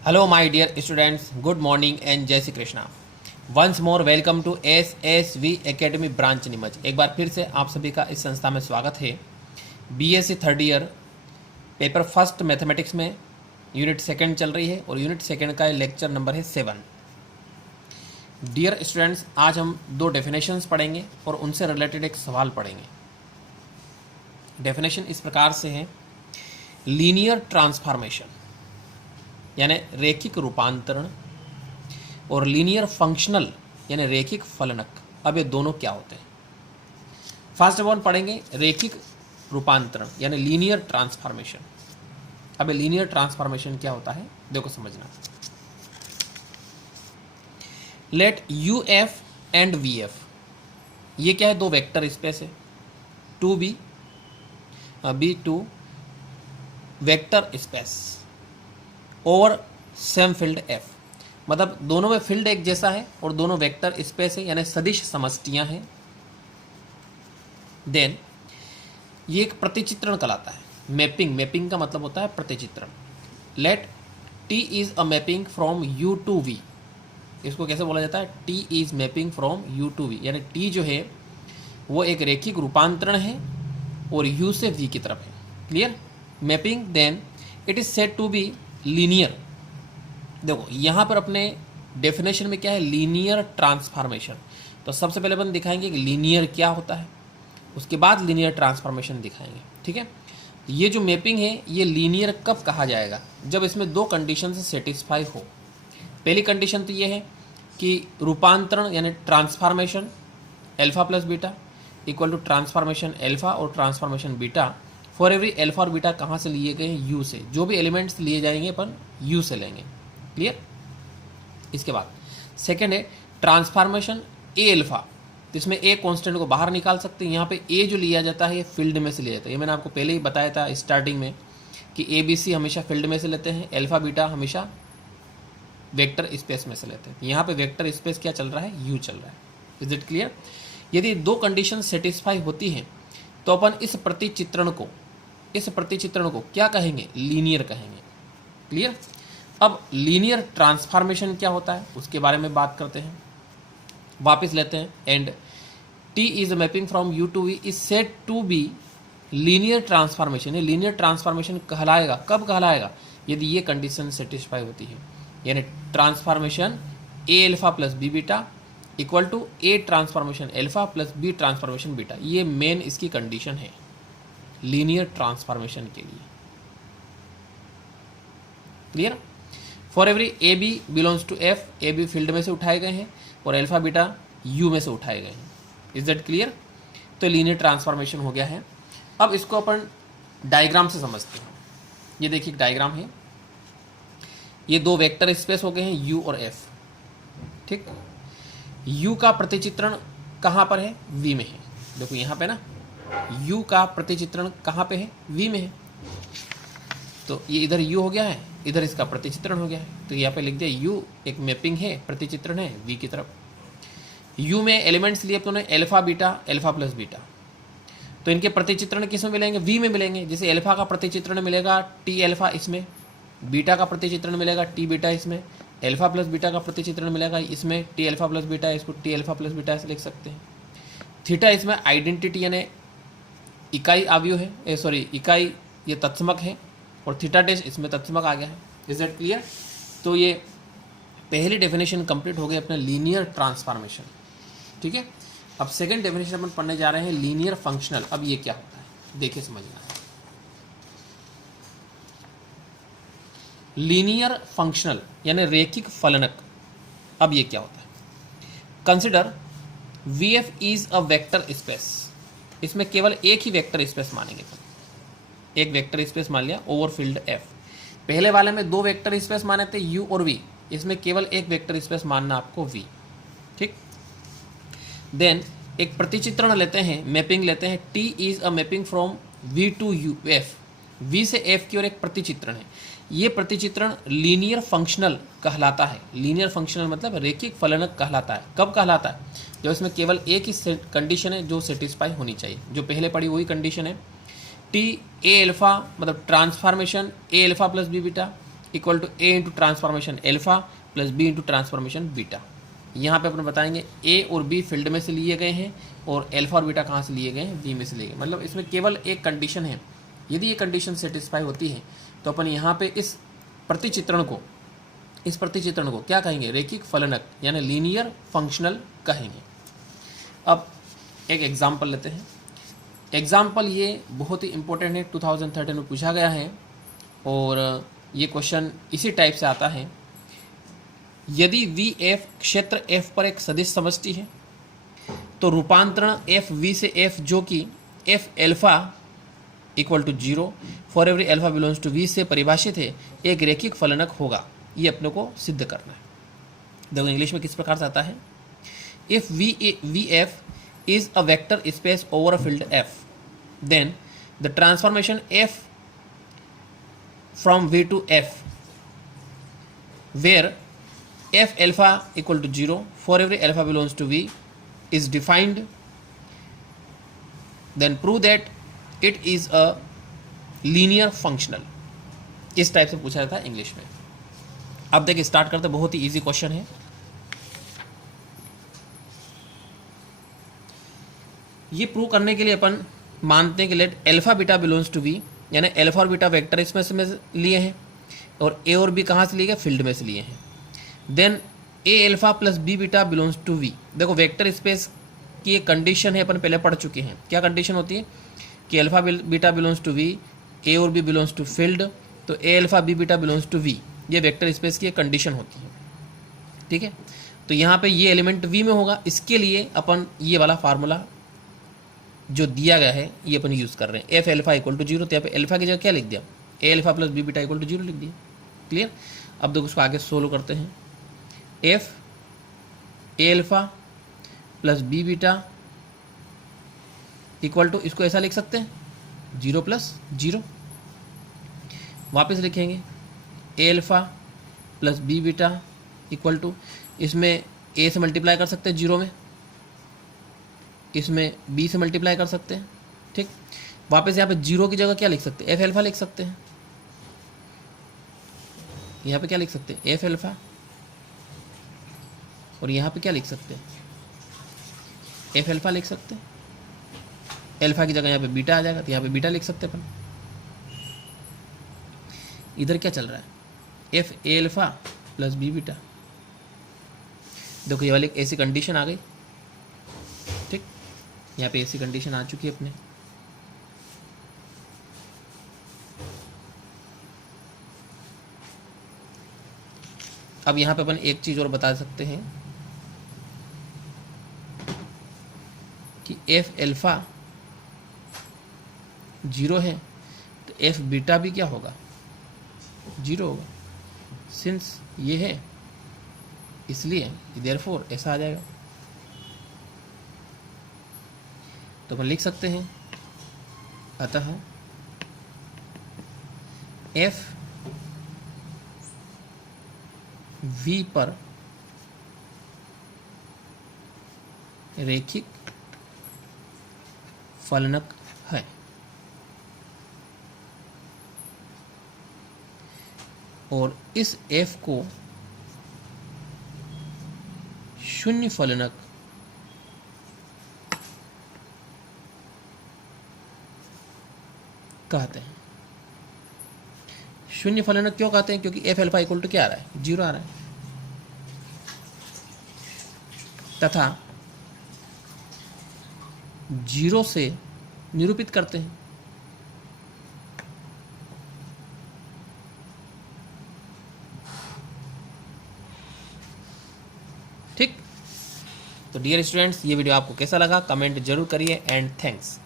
Hello my dear students, good morning and Jai Shri Krishna. Once more welcome to SSV academy branch Neemuch. एक बार फिर से आप सभी का इस संस्था में स्वागत है। BSc third year paper first mathematics में यूनिट सेकंड चल रही है और यूनिट सेकंड का लेक्चर नंबर है 7। डियर स्टूडेंट्स, आज हम दो डेफिनेशंस पढ़ेंगे और उनसे रिलेटेड एक सवाल पढ़ेंगे। डेफिनेशन इस प्रकार से है, लीनियर ट्रांसफॉर्मेशन यानी रेखिक रूपांतरण और लीनियर फंक्शनल यानी रेखिक फलनक, अब ये दोनों क्या होते हैं। फर्स्ट ऑफ ऑल पढ़ेंगे रेखिक रूपांतरण यानी लीनियर ट्रांसफॉर्मेशन। अब ये लीनियर ट्रांसफॉर्मेशन क्या होता है, देखो समझना। लेट UF एंड VF, ये क्या है, दो वेक्टर स्पेस है। 2B B2 vector space over same field F, मतलब दोनों में फील्ड एक जैसा है और दोनों वेक्टर स्पेस है यानी सदिश समष्टियां हैं। देन ये एक प्रतिचित्रण कहलाता है। मैपिंग का मतलब होता है प्रतिचित्रण। Let T is a mapping from U to V, इसको कैसे बोला जाता है, T is mapping from U to V, यानी T जो है वो एक रेखिक रूपांतरण है और U से V की तरफ है। Clear mapping. Then it is said to be linear. देखो यहाँ पर अपने डेफिनेशन में क्या है, लीनियर ट्रांसफॉर्मेशन। तो सबसे पहले अपन दिखाएंगे कि लीनियर क्या होता है, उसके बाद लीनियर ट्रांसफॉर्मेशन दिखाएंगे। ठीक है, ये जो मैपिंग है ये लीनियर कब कहा जाएगा, जब इसमें दो कंडीशन से सेटिस्फाई हो। पहली कंडीशन तो ये है कि रूपांतरण यानी transformation alpha plus beta equal to transformation alpha और transformation beta for every alpha और बीटा कहाँ से लिए गए हैं, यू से। जो भी एलिमेंट्स लिए जाएंगे अपन यू से लेंगे। क्लियर। इसके बाद सेकेंड है ट्रांसफॉर्मेशन ए अल्फा, तो इसमें ए कांस्टेंट को बाहर निकाल सकते हैं। यहाँ पे ए जो लिया जाता है ये फील्ड में से लिया जाता है। ये मैंने आपको पहले ही बताया था स्टार्टिंग में कि ABC हमेशा फील्ड में से लेते हैं, अल्फा बीटा हमेशा वेक्टर स्पेस में से लेते हैं। यहाँ पे वेक्टर स्पेस क्या चल रहा है, यू चल रहा है। Is it clear. यदि दो कंडीशन सेटिस्फाई होती हैं तो अपन इस प्रतिचित्रण को क्या कहेंगे, लीनियर कहेंगे। क्लियर। अब लीनियर ट्रांसफॉर्मेशन क्या होता है उसके बारे में बात करते हैं, वापस लेते हैं। And T is mapping from U to V is said to be linear transformation. ये लीनियर ट्रांसफॉर्मेशन कहलाएगा, कब कहलाएगा, यदि ये कंडीशन सेटिस्फाई होती है, यानी transformation A alpha plus B beta equal to A transformation alpha plus B transformation beta. ये मेन इसकी कंडीशन है लीनियर ट्रांसफॉर्मेशन के लिए। Clear. For every AB belongs to F, AB field में से उठाए गए हैं और अल्फा बीटा U में से उठाए गए हैं। Is that clear. तो लीनियर ट्रांसफॉर्मेशन हो गया है। अब इसको अपन डायग्राम से समझते हैं। ये देखिए डायग्राम है, ये दो वेक्टर स्पेस हो गए हैं U और F। ठीक, U का प्रतिचित्रण कहाँ पर है, V में है। देखो यहाँ पे ना U का प्रतिचित्रण कहाँ पे है, V में है। तो ये इधर U हो गया है, इधर इसका प्रतिचित्रण हो गया है। तो यहाँ पे लिख दिया U एक मैपिंग है, प्रतिचित्रण है V की तरफ। U में एलिमेंट्स लिए अपने alpha beta alpha plus beta, तो इनके प्रतिचित्रण किस में मिलेंगे, V में मिलेंगे। जैसे अल्फा का प्रतिचित्रण मिलेगा T अल्फा इसमें, बीटा का प्रतिचित्रण मिलेगा T बीटा इसमें, अल्फा प्लस बीटा का प्रतिचित्रण मिलेगा इसमें T अल्फा प्लस बीटा, इसको T अल्फा प्लस बीटा ऐसे लिख सकते हैं। थीटा इसमें आइडेंटिटी यानी इकाई आव्यूह है, सॉरी इकाई ये तत्समक है, और थीटा डैश इसमें तत्समक आ गया है। Is that clear. तो ये पहली डेफिनेशन कंप्लीट हो गई अपने लीनियर ट्रांसफॉर्मेशन। ठीक है, अब सेकंड डेफिनेशन अपन पढ़ने जा रहे हैं लीनियर फंक्शनल। अब ये क्या होता है देखिए समझना। लीनियर फंक्शनल यानी रेखिक फलनक, अब ये क्या होता है। Consider VF is a vector space, इसमें केवल एक ही वेक्टर स्पेस मानेंगे, एक वेक्टर स्पेस मान लिया ओवर फील्ड F। पहले वाले में दो वेक्टर स्पेस माने थे U और V, इसमें केवल एक वेक्टर स्पेस मानना आपको V। ठीक। देन एक प्रतिचित्रण लेते हैं, मैपिंग लेते हैं। T is a mapping from V to F, V से F की ओर एक प्रतिचित्रण है। ये प्रतिचित्रण लीनियर फंक्शनल कहलाता है। लीनियर फंक्शनल मतलब रेखिक फलनक कहलाता है। कब कहलाता है, जब इसमें केवल एक ही कंडीशन है जो सेटिस्फाई होनी चाहिए। जो पहले पढ़ी वही कंडीशन है, टी ए अल्फा मतलब transformation A alpha plus B beta equal to A into transformation alpha plus B into transformation beta. यहाँ पे अपन बताएंगे ए और बी फील्ड में से लिए गए हैं और एल्फा और बीटा कहाँ से लिए गए हैं, बी में से लिए गए। मतलब इसमें केवल एक कंडीशन है, यदि ये कंडीशन सेटिस्फाई होती है तो अपन यहाँ पे इस प्रतिचित्रण को क्या कहेंगे, रेखिक फलनक यानी लीनियर फंक्शनल कहेंगे। अब एक एग्जाम्पल लेते हैं। एग्जाम्पल ये बहुत ही इंपॉर्टेंट है, 2013 में पूछा गया है और ये क्वेश्चन इसी टाइप से आता है। यदि वी एफ क्षेत्र एफ पर एक सदिश समष्टि है तो रूपांतरण एफ वी से एफ जो कि F alpha equal to 0 for every alpha belongs to V से परिभाषित है, एक रेखिक फलनक होगा। ये अपने को सिद्ध करना है। देखो इंग्लिश में किस प्रकार से आता है, if V F is a vector space over a field F then the transformation F from V to F where f alpha equal to 0 for every alpha belongs to v is defined, then prove that it is a linear functional। इस type से पूछा जाता है English में। अब देखिए start करते, बहुत ही इजी क्वेश्चन है। ये प्रूव करने के लिए अपन मानते हैं कि let alpha beta belongs to V, यानी एल्फा और बीटा वेक्टर इसमें से लिए हैं और ए और बी कहाँ से लिए गए, फील्ड में से लिए हैं। Then A alpha plus B beta belongs to V. देखो वेक्टर स्पेस की एक कंडीशन है, अपन पहले पढ़ चुके हैं। क्या कंडीशन होती है कि alpha beta belongs to V, A और बी बिलोंग्स टू फील्ड, तो A alpha B beta belongs to V, ये वेक्टर स्पेस की एक कंडीशन होती है। ठीक है, तो यहाँ पे ये एलिमेंट वी में होगा। इसके लिए अपन ये वाला फार्मूला जो दिया गया है ये अपन यूज़ कर रहे हैं, एफ एल्फा इक्वल टू 0। तो यहाँ पे एल्फा की जगह क्या लिख दिया, A alpha plus B beta equal to 0 लिख दिया। क्लियर। अब देखो उसको आगे सोल्व करते हैं। F A alpha plus B beta equal to, इसको ऐसा लिख सकते हैं 0 प्लस 0। वापस लिखेंगे A alpha plus B beta equal to, इसमें ए से मल्टीप्लाई कर सकते हैं 0 में, इसमें बी से मल्टीप्लाई कर सकते हैं। ठीक, वापस यहाँ पे 0 की जगह क्या लिख सकते हैं, एफ एल्फा लिख सकते हैं। यहाँ पे क्या लिख सकते हैं, एफ एल्फा, और यहाँ पे क्या लिख सकते हैं, एफ एल्फा लिख सकते हैं। एल्फा की जगह यहाँ पे बीटा आ जाएगा तो यहाँ पे बीटा लिख सकते हैं अपन। इधर क्या चल रहा है, F A alpha plus B beta. देखो ये वाली एक ऐसी कंडीशन आ गई। ठीक, यहाँ पे ऐसी कंडीशन आ चुकी है अपने। अब यहाँ पे अपन एक चीज़ और बता सकते हैं कि एफ एल्फा 0 है तो एफ बीटा भी क्या होगा, 0 होगा। सिंस ये है इसलिए देयरफॉर ऐसा आ जाएगा। तो अपन लिख सकते हैं अतः एफ वी पर रेखिक फलनक है। और इस f को शून्य फलनक कहते हैं। शून्य फलनक क्यों कहते हैं, क्योंकि एफ एल्फा इक्वल टू क्या आ रहा है, 0 आ रहा है। तथा 0 से निरूपित करते हैं। ठीक, तो डियर स्टूडेंट्स ये वीडियो आपको कैसा लगा कमेंट जरूर करिए एंड थैंक्स।